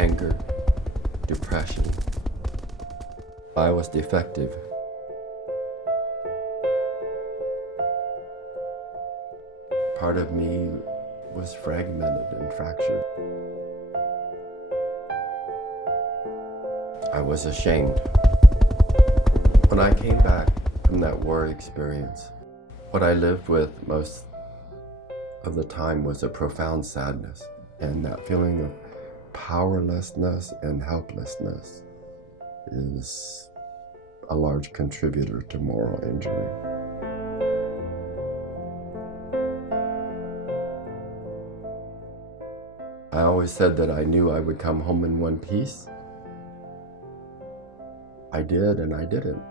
anger, depression. I was defective. Part of me was fragmented and fractured. I was ashamed. When I came back from that war experience, what I lived with most of the time was a profound sadness, and that feeling of powerlessness and helplessness is a large contributor to moral injury. I always said that I knew I would come home in one piece. I did, and I didn't.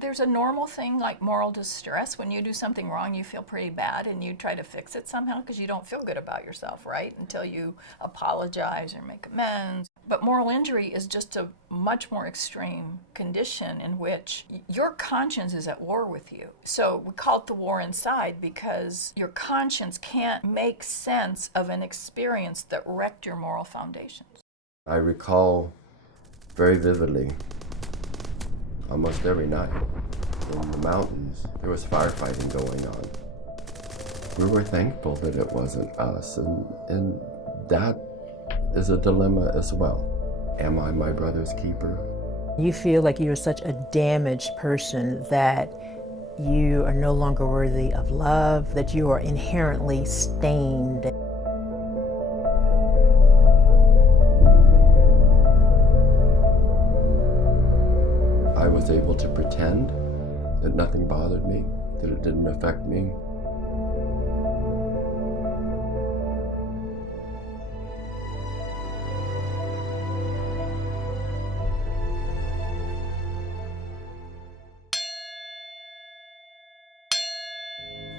There's a normal thing like moral distress. When you do something wrong, you feel pretty bad and you try to fix it somehow because you don't feel good about yourself, right? Until you apologize or make amends. But moral injury is just a much more extreme condition in which your conscience is at war with you. So we call it the war inside because your conscience can't make sense of an experience that wrecked your moral foundations. I recall very vividly, almost every night, in the mountains, there was firefighting going on. We were thankful that it wasn't us, and that is a dilemma as well. Am I my brother's keeper? You feel like you're such a damaged person that you are no longer worthy of love, that you are inherently stained. I was able to pretend that nothing bothered me, that it didn't affect me.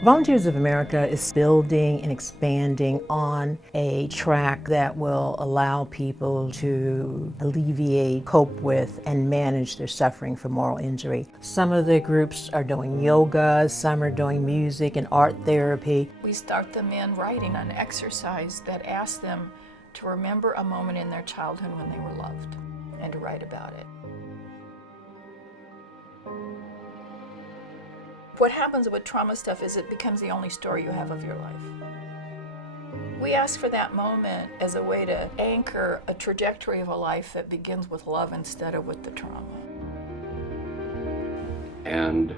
Volunteers of America is building and expanding on a track that will allow people to alleviate, cope with, and manage their suffering from moral injury. Some of the groups are doing yoga, some are doing music and art therapy. We start them in writing an exercise that asks them to remember a moment in their childhood when they were loved and to write about it. What happens with trauma stuff is it becomes the only story you have of your life. We ask for that moment as a way to anchor a trajectory of a life that begins with love instead of with the trauma. And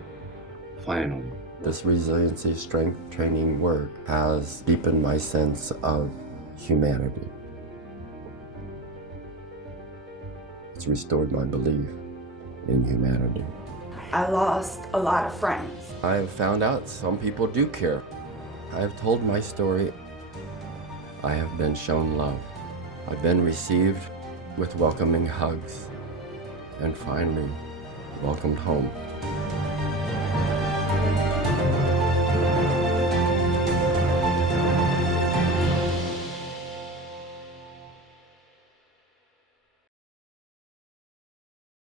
finally, this resiliency strength training work has deepened my sense of humanity. It's restored my belief in humanity. I lost a lot of friends. I have found out some people do care. I have told my story. I have been shown love. I've been received with welcoming hugs, and finally welcomed home.